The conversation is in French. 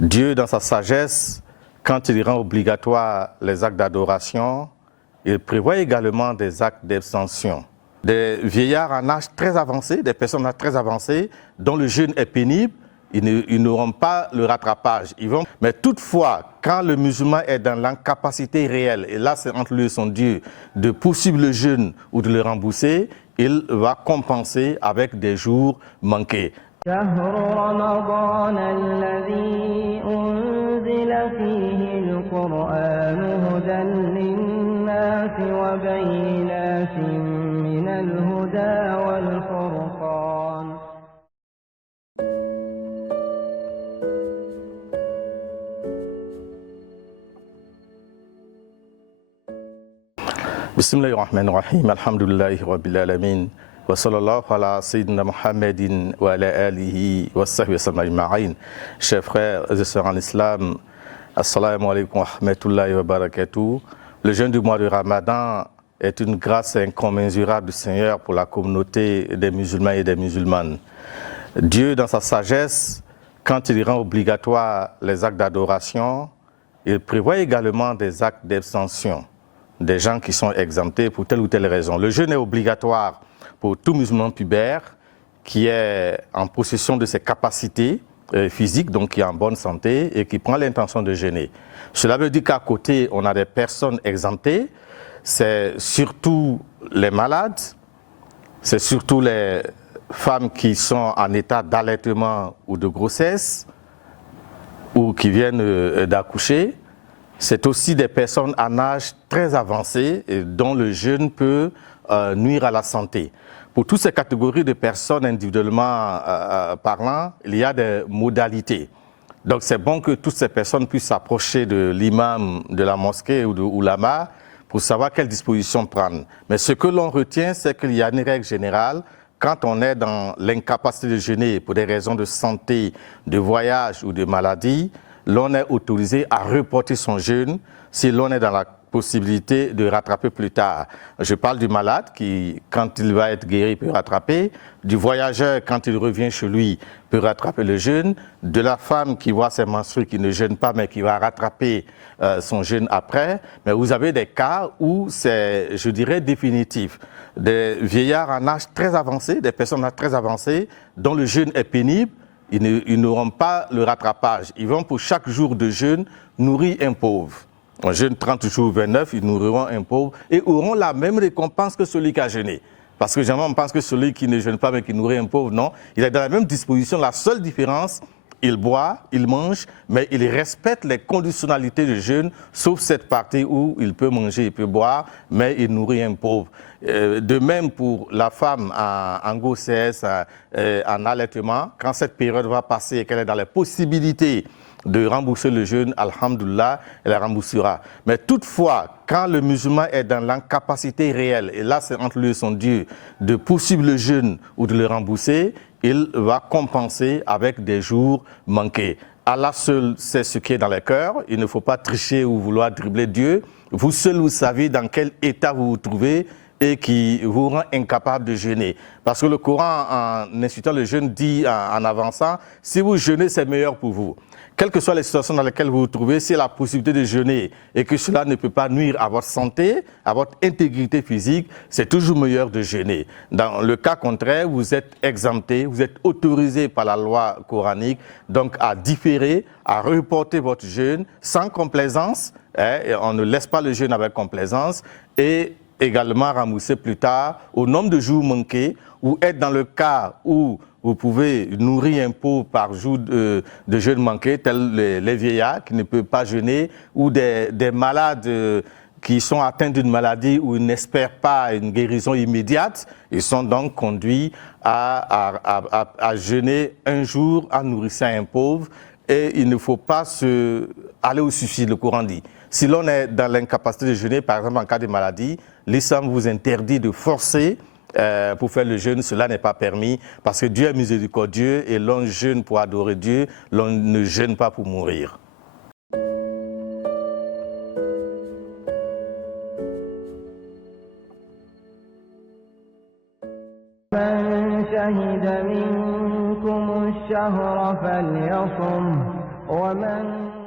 Dieu, dans sa sagesse, quand il rend obligatoire les actes d'adoration, il prévoit également des actes d'abstention. Des vieillards en âge très avancé, des personnes en âge très avancé, dont le jeûne est pénible, ils n'auront pas le rattrapage. Mais toutefois, quand le musulman est dans l'incapacité réelle, et là c'est entre lui et son Dieu, de poursuivre le jeûne ou de le rembourser, il va compenser avec des jours manqués. شهر رمضان الذي أنزل فيه القرآن هدى للناس وبينات من الهدى والفرقان Bismillahirrahmanirrahim, alhamdulillahi rabbil alamin. Wa sallallahu ala sayyidina Muhammadin wa ala alihi wa sahbihi wa sallam ajma'in. Chers frères et sœurs en islam, assalamu alaikum wa rahmatullahi wa barakatuh. Le jeûne du mois de Ramadan est une grâce incommensurable du Seigneur pour la communauté des musulmans et des musulmanes. Dieu, dans sa sagesse, quand il rend obligatoire les actes d'adoration, il prévoit également des actes d'abstention, des gens qui sont exemptés pour telle ou telle raison. Le jeûne est obligatoire pour tout musulman pubère qui est en possession de ses capacités physiques, donc qui est en bonne santé et qui prend l'intention de jeûner. Cela veut dire qu'à côté, on a des personnes exemptées, c'est surtout les malades, c'est surtout les femmes qui sont en état d'allaitement ou de grossesse ou qui viennent d'accoucher. C'est aussi des personnes en âge très avancé et dont le jeûne peut nuire à la santé. Pour toutes ces catégories de personnes individuellement parlant, il y a des modalités. Donc c'est bon que toutes ces personnes puissent s'approcher de l'imam de la mosquée ou de l'ulama pour savoir quelles dispositions prendre. Mais ce que l'on retient, c'est qu'il y a une règle générale. Quand on est dans l'incapacité de jeûner pour des raisons de santé, de voyage ou de maladie, l'on est autorisé à reporter son jeûne si l'on est dans la possibilité de rattraper plus tard. Je parle du malade qui, quand il va être guéri, peut rattraper, du voyageur, quand il revient chez lui, peut rattraper le jeûne, de la femme qui voit ses menstrues, qui ne jeûne pas, mais qui va rattraper son jeûne après. Mais vous avez des cas où c'est, je dirais, définitif. Des vieillards en âge très avancé, des personnes en âge très avancé, dont le jeûne est pénible, ils n'auront pas le rattrapage. Ils vont pour chaque jour de jeûne nourrir un pauvre. En jeûne 30 jours 29, ils nourriront un pauvre et auront la même récompense que celui qui a jeûné. Parce que généralement on pense que celui qui ne jeûne pas mais qui nourrit un pauvre, non. Il est dans la même disposition. La seule différence, il boit, il mange, mais il respecte les conditionnalités de jeûne, sauf cette partie où il peut manger, il peut boire, mais il nourrit un pauvre. De même pour la femme en grossesse, en allaitement, quand cette période va passer et qu'elle est dans les possibilités de rembourser le jeûne, alhamdoulilah, elle la remboursera. Mais toutefois, quand le musulman est dans l'incapacité réelle, et là c'est entre lui et son Dieu, de poursuivre le jeûne ou de le rembourser, il va compenser avec des jours manqués. Allah seul sait ce qui est dans les cœurs, il ne faut pas tricher ou vouloir dribbler Dieu. Vous seul vous savez dans quel état vous vous trouvez et qui vous rend incapable de jeûner. Parce que le Coran, en incitant le jeûne, dit en avançant, si vous jeûnez, c'est meilleur pour vous. Quelles que soient les situations dans lesquelles vous vous trouvez, si la possibilité de jeûner et que cela ne peut pas nuire à votre santé, à votre intégrité physique, c'est toujours meilleur de jeûner. Dans le cas contraire, vous êtes exempté, vous êtes autorisé par la loi coranique, donc à différer, à reporter votre jeûne sans complaisance, et on ne laisse pas le jeûne avec complaisance, et également rembourser plus tard au nombre de jours manqués, ou être dans le cas où vous pouvez nourrir un pauvre par jour de jeûne manqué, tels les vieillards qui ne peuvent pas jeûner, ou des malades qui sont atteints d'une maladie où ils n'espèrent pas une guérison immédiate. Ils sont donc conduits à jeûner un jour en nourrissant un pauvre. Et il ne faut pas aller au suicide, le Coran dit. Si l'on est dans l'incapacité de jeûner, par exemple en cas de maladie, l'islam vous interdit de forcer pour faire le jeûne, cela n'est pas permis parce que Dieu est miséricordieux et l'on jeûne pour adorer Dieu, l'on ne jeûne pas pour mourir. من شهد منكم الشهر فليصم ومن